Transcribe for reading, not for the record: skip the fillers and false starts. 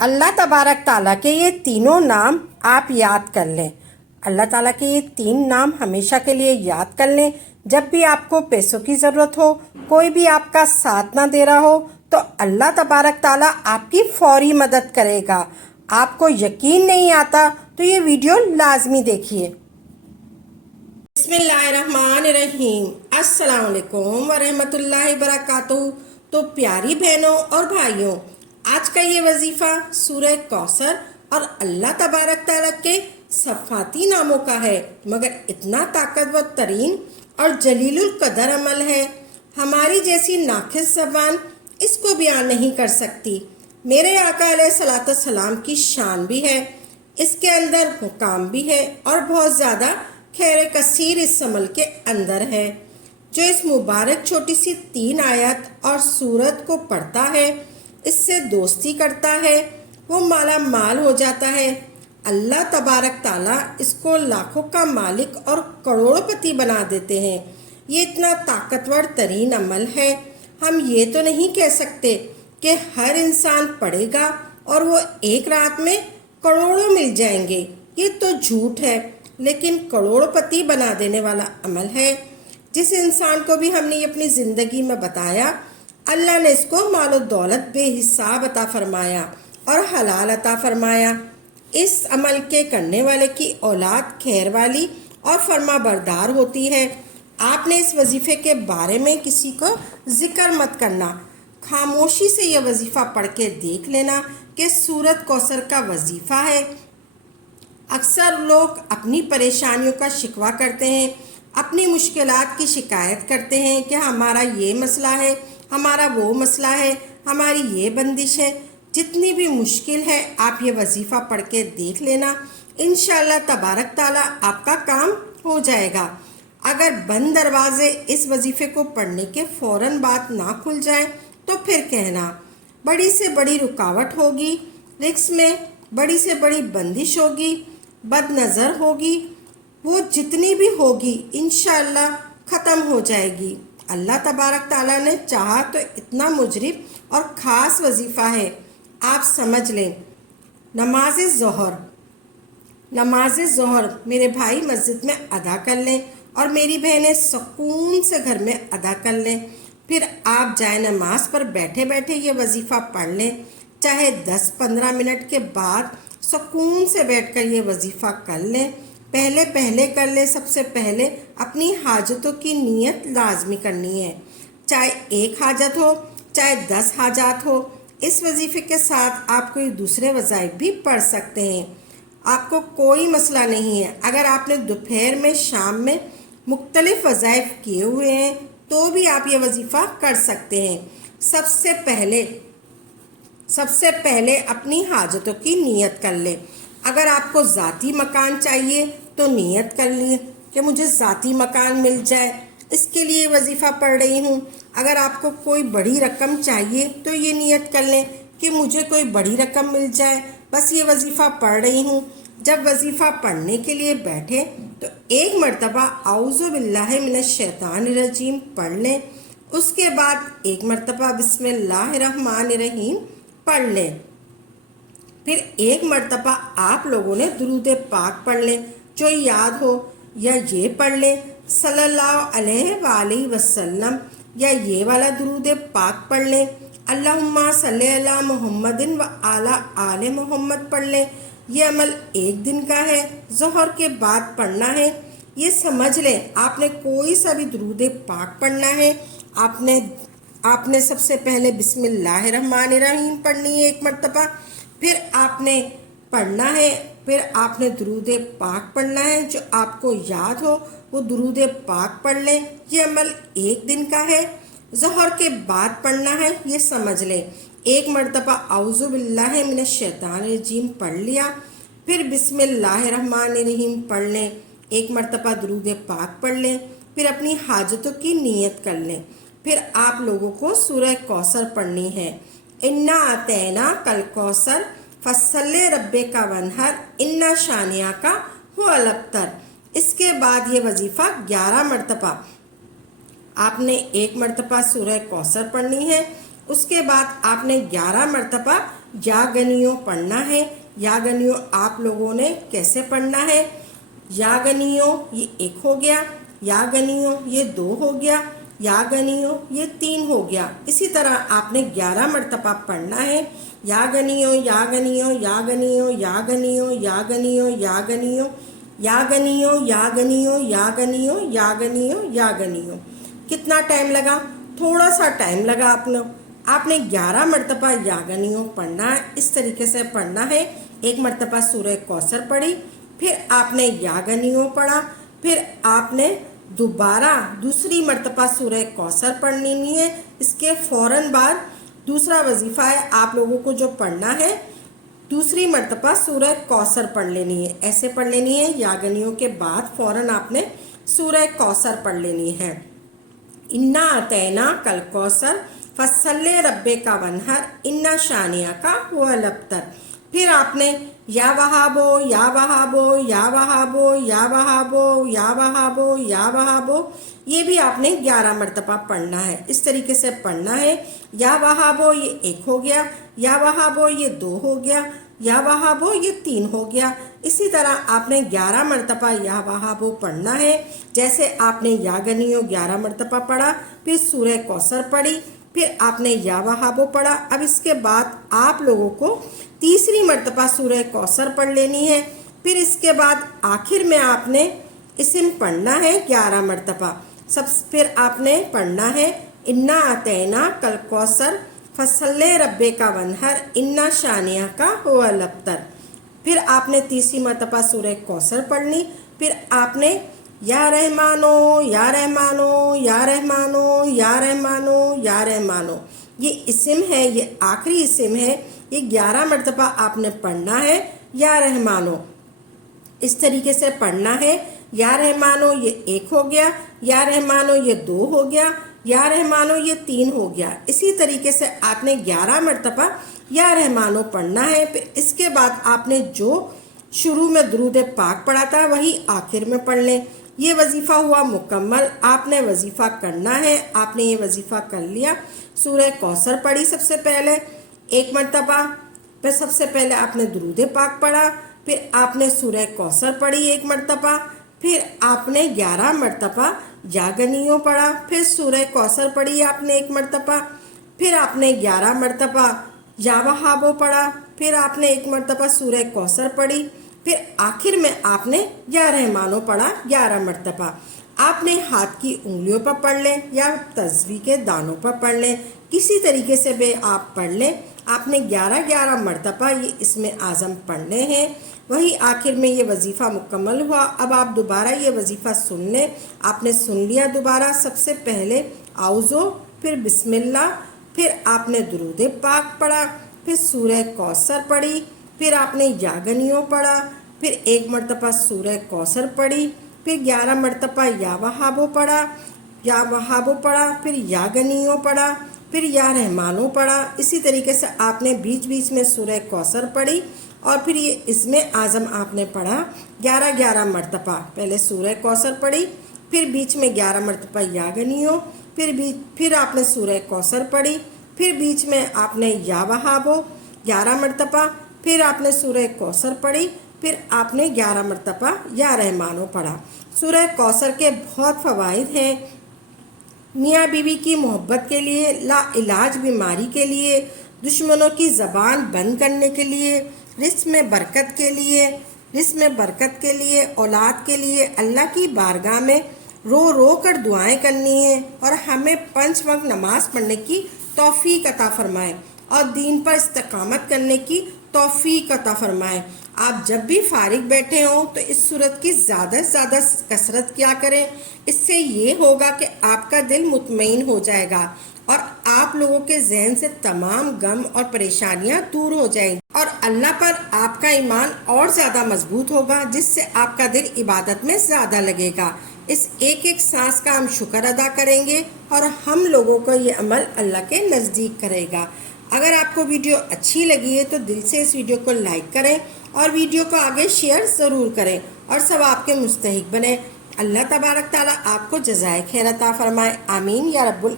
اللہ تبارک تعالیٰ کے یہ تینوں نام آپ یاد کر لیں۔ اللہ تعالیٰ کے یہ تین نام ہمیشہ کے لیے یاد کر لیں۔ جب بھی آپ کو پیسوں کی ضرورت ہو، کوئی بھی آپ کا ساتھ نہ دے رہا ہو، تو اللہ تبارک تعالیٰ آپ کی فوری مدد کرے گا۔ آپ کو یقین نہیں آتا تو یہ ویڈیو لازمی دیکھیے۔ بسم اللہ الرحمن الرحیم۔ السلام علیکم ورحمۃ اللہ وبرکاتہ۔ تو پیاری بہنوں اور بھائیوں، آج کا یہ وظیفہ سورہ کوثر اور اللہ تبارک تعالیٰ کے صفاتی ناموں کا ہے، مگر اتنا طاقتور ترین اور جلیل القدر عمل ہے، ہماری جیسی ناقص زبان اس کو بیان نہیں کر سکتی۔ میرے آقا علیہ الصلوۃ والسلام کی شان بھی ہے، اس کے اندر مقام بھی ہے، اور بہت زیادہ خیر کثیر اس عمل کے اندر ہے۔ جو اس مبارک چھوٹی سی 3 آیات اور سورت کو پڑھتا ہے، اس سے دوستی کرتا ہے، وہ مالا مال ہو جاتا ہے۔ اللہ تبارک تعالیٰ اس کو لاکھوں کا مالک اور کروڑ پتی بنا دیتے ہیں۔ یہ اتنا طاقتور ترین عمل ہے، ہم یہ تو نہیں کہہ سکتے کہ ہر انسان پڑھے گا اور وہ ایک رات میں کروڑوں مل جائیں گے، یہ تو جھوٹ ہے، لیکن کروڑ پتی بنا دینے والا عمل ہے۔ جس انسان کو بھی ہم نے اپنی زندگی میں بتایا، اللہ نے اس کو مال و دولت بے حساب عطا فرمایا اور حلال عطا فرمایا۔ اس عمل کے کرنے والے کی اولاد خیر والی اور فرما بردار ہوتی ہے۔ آپ نے اس وظیفے کے بارے میں کسی کو ذکر مت کرنا، خاموشی سے یہ وظیفہ پڑھ کے دیکھ لینا کہ سورۃ کوثر کا وظیفہ ہے۔ اکثر لوگ اپنی پریشانیوں کا شکوہ کرتے ہیں، اپنی مشکلات کی شکایت کرتے ہیں کہ ہمارا یہ مسئلہ ہے، ہمارا وہ مسئلہ ہے، ہماری یہ بندش ہے۔ جتنی بھی مشکل ہے، آپ یہ وظیفہ پڑھ کے دیکھ لینا، انشاءاللہ تبارک تعالیٰ آپ کا کام ہو جائے گا۔ اگر بند دروازے اس وظیفے کو پڑھنے کے فوراً بات نہ کھل جائے تو پھر کہنا، بڑی سے بڑی رکاوٹ ہوگی رزق میں، بڑی سے بڑی بندش ہوگی، بد نظر ہوگی، وہ جتنی بھی ہوگی انشاءاللہ ختم ہو جائے گی۔ اللہ تبارک تعالیٰ نے چاہا تو اتنا مجرب اور خاص وظیفہ ہے، آپ سمجھ لیں۔ نماز ظہر میرے بھائی مسجد میں ادا کر لیں، اور میری بہنیں سکون سے گھر میں ادا کر لیں۔ پھر آپ جائے نماز پر بیٹھے بیٹھے یہ وظیفہ پڑھ لیں، چاہے 10-15 منٹ کے بعد سکون سے بیٹھ کر یہ وظیفہ کر لیں۔ پہلے کر لیں، سب سے پہلے اپنی حاجتوں کی نیت لازمی کرنی ہے، چاہے 1 حاجت ہو، چاہے 10 حاجات ہو۔ اس وظیفے کے ساتھ آپ کوئی دوسرے وظائف بھی پڑھ سکتے ہیں، آپ کو کوئی مسئلہ نہیں ہے۔ اگر آپ نے دوپہر میں، شام میں مختلف وظائف کیے ہوئے ہیں تو بھی آپ یہ وظیفہ کر سکتے ہیں۔ سب سے پہلے اپنی حاجتوں کی نیت کر لیں۔ اگر آپ کو ذاتی مکان چاہیے تو نیت کر لیں کہ مجھے ذاتی مکان مل جائے، اس کے لیے وظیفہ پڑھ رہی ہوں۔ اگر آپ کو کوئی بڑی رقم چاہیے تو یہ نیت کر لیں کہ مجھے کوئی بڑی رقم مل جائے، بس یہ وظیفہ پڑھ رہی ہوں۔ جب وظیفہ پڑھنے کے لیے بیٹھے تو 1 مرتبہ اعوذ باللہ من الشیطان الرجیم پڑھ لیں، اس کے بعد 1 مرتبہ بسم اللہ الرحمن الرحیم پڑھ لیں۔ پھر 1 مرتبہ آپ لوگوں نے درود پاک پڑھ لیں، جو یاد ہو، یا یہ پڑھ لیں صلی اللہ علیہ وآلہ وسلم، یا یہ والا درود پاک پڑھ لیں اللہم صلی علی محمد و علی آل محمد پڑھ لیں۔ یہ عمل 1 دن کا ہے، ظہر کے بعد پڑھنا ہے۔ یہ سمجھ لیں آپ نے کوئی سا بھی درود پاک پڑھنا ہے، آپ نے سب سے پہلے بسم اللہ الرحمن الرحیم پڑھنی ہے 1 مرتبہ، پھر آپ نے پڑھنا ہے، پھر آپ نے درود پاک پڑھنا ہے، جو آپ کو یاد ہو وہ درود پاک پڑھ لیں۔ یہ عمل 1 دن کا ہے، ظہر کے بعد پڑھنا ہے، یہ سمجھ لیں 1 مرتبہ اعوذ باللہ من الشیطان الرجیم پڑھ لیا، پھر بسم اللہ الرحمن الرحیم پڑھ لیں، 1 مرتبہ درود پاک پڑھ لیں، پھر اپنی حاجتوں کی نیت کر لیں۔ پھر آپ لوگوں کو سورہ کوثر پڑھنی ہے، انا اعطیناک الکوثر فصلی ربک وانحر ان شانئک هو الابتر۔ اس کے بعد یہ وظیفہ 11 مرتبہ آپ نے 1 مرتبہ سورہ کوثر پڑھنی ہے، اس کے بعد آپ نے 11 مرتبہ या गनियो पढ़ना है। या गनियो आप लोगों ने कैसे पढ़ना है? या गनियो ये 1 हो गया, या गनियो ये 2 हो गया, या गनियो ये 3 हो गया। इसी तरह आपने 11 मरतबा पढ़ना है। या गनियो, या गनियो, या गनियो, या गनियो, या गनियो, या गनियो, या गनियो, या गनियो, या गनियो, या गनियो, या गनियो। कितना टाइम लगा? थोड़ा सा टाइम लगा। आपने 11 मरतबा या गनियो पढ़ना है। इस तरीके से पढ़ना है। 1 मरतबा सूरह कौसर पढ़ी, फिर आपने या गनियो पढ़ा, फिर आपने दोबारा दूसरी मरतबा सूरह कौसर पढ़नी है। इसके फ़ौरन बाद दूसरा वजीफ़ा है आप लोगों को जो पढ़ना है, दूसरी मरतबा सूरह कौसर पढ़ लेनी है। ऐसे पढ़ लेनी है, या गनियों के बाद फ़ौरन आपने सूरह कौसर पढ़ लेनी है। इन्ना अतैना कल कौसर फसल्ले रब्बे का वनहर इन्ना शानिया का हुवल अब्तर। फिर आपने या वहाबो, या वहाबो, या वहाबो, या वहाबो, या वहाबो, या वहाबो, ये भी आपने 11 मरतबा पढ़ना है। इस तरीके से पढ़ना है। या वहाबो ये 1 हो गया, या वहाबो ये 2 हो गया, या वहाबो ये 3 हो गया। इसी तरह आपने 11 मरतबा या वहाबो पढ़ना है। जैसे आपने या गनियो 11 मरतबा पढ़ा, फिर सूरह कौसर पढ़ी, फिर आपने या वहाबो पढ़ा। अब इसके बाद आप लोगों को तीसरी मरतबा सूरह कौसर पढ़ लेनी है। फिर इसके बाद आखिर में आपने इस्म पढ़ना है 11 मरतबा। फिर आपने पढ़ना है इन्ना अतैना कल कौसर फसल्ले रब्बे का वनहर इन्ना शानिया का हुवल अब्तर। फिर आपने तीसरी मरतबा सूरह कौसर पढ़नी। फिर आपने या रहमानो, या रहमानो, या रहमानो, या रहमानो, या रहमानो, ये इस्म है, ये आखिरी इस्म है। ये 11 मरतबा आपने पढ़ना है। या रहमानो इस तरीके से पढ़ना है। या रहमानो ये 1 हो गया, या रहमानो ये 2 हो गया, या रहमानो ये 3 हो गया। इसी तरीके से आपने 11 मरतबा या रहमानो पढ़ना है। फिर इसके बाद आपने जो शुरू में दुरूद पाक पढ़ा था वही आखिर में पढ़ लें। ये वजीफ़ा हुआ मुकम्मल। आपने वजीफ़ा करना है। आपने ये वजीफ़ा कर लिया। सूरह कौसर पढ़ी सबसे पहले 1 मरतबा, फिर सबसे पहले आपने दुरूद पाक पढ़ा, फिर आपने सूरह कौसर पढ़ी 1 मरतबा, फिर आपने 11 मरतबा या गनियो पढ़ा, फिर सूरह कौसर पढ़ी आपने 1 मरतबा, फिर आपने 11 मरतबा या वहाबो पढ़ा, फिर आपने 1 मरतबा सूरह कौसर पढ़ी, फिर आखिर में आपने या रहमानो पढ़ा 11 मरतबा। आपने हाथ की उंगलियों पर पढ़ लें या तस्बीह के दानों पर पढ़ लें, किसी तरीके से भी आप पढ़ लें। आपने 11 मरतबा ये इसमें आज़म पढ़ने हैं। वही आखिर में ये वजीफ़ा मुकम्मल हुआ। अब आप दोबारा ये वजीफ़ा सुन लें। आपने सुन लिया दोबारा। सबसे पहले आउज़ो, फिर बिस्मिल्लाह, फिर आपने दुरूद पाक पढ़ा, फिर सूरह कौसर पढ़ी, फिर आपने या गनियो पढ़ा, फिर 1 मरतबा सूरह कौसर पढ़ी, फिर 11 मरतबा या वहाबो पढ़ा, फिर या गनियो पढ़ा, फिर या रहमानो पढ़ा। इसी तरीके से आपने बीच बीच में सूरह कौसर पढ़ी और फिर ये इसमें आज़म आपने पढ़ा 11 मरतबा। पहले सूरह कौसर पढ़ी, फिर बीच में 11 मरतबा या गनियो, फिर आपने सूरह कौसर पढ़ी, फिर बीच में आपने या वहाबो 11 मरतबा, फिर आपने सूरह कौसर पढ़ी, फिर आपने 11 मरतबा या रहमानो पढ़ा। सूरह कौसर के बहुत फ़वाइद हैं। मियाँ बीवी की मोहब्बत के लिए, ला इलाज बीमारी के लिए, दुश्मनों की ज़बान बंद करने के लिए, रिज़्क़ में बरकत के लिए, औलाद के लिए अल्लाह की बारगाह में रो रो कर दुआएं करनी है और हमें 5 वक्त नमाज पढ़ने की तौफीक अता फरमाए और दीन पर इस्तकामत करने की तौफीक अता फरमाए। आप जब भी फारिग बैठे हों तो इस सूरत की ज़्यादा से ज़्यादा कसरत किया करें। इससे ये होगा कि आपका दिल मुतमईन हो जाएगा और आप लोगों के जहन से तमाम गम और परेशानियां दूर हो जाएंगी और अल्लाह पर आपका ईमान और ज़्यादा मजबूत होगा, जिससे आपका दिल इबादत में ज़्यादा लगेगा। इस एक एक सांस का हम शुक्र अदा करेंगे और हम लोगों को ये अमल अल्लाह के नज़दीक करेगा। अगर आपको वीडियो अच्छी लगी है तो दिल से इस वीडियो को लाइक करें और वीडियो को आगे शेयर ज़रूर करें और सब आपके मुस्तहिक बने। अल्लाह तबारक ताला आपको जज़ाए खैर अता फरमाए। आमीन या रब्बुल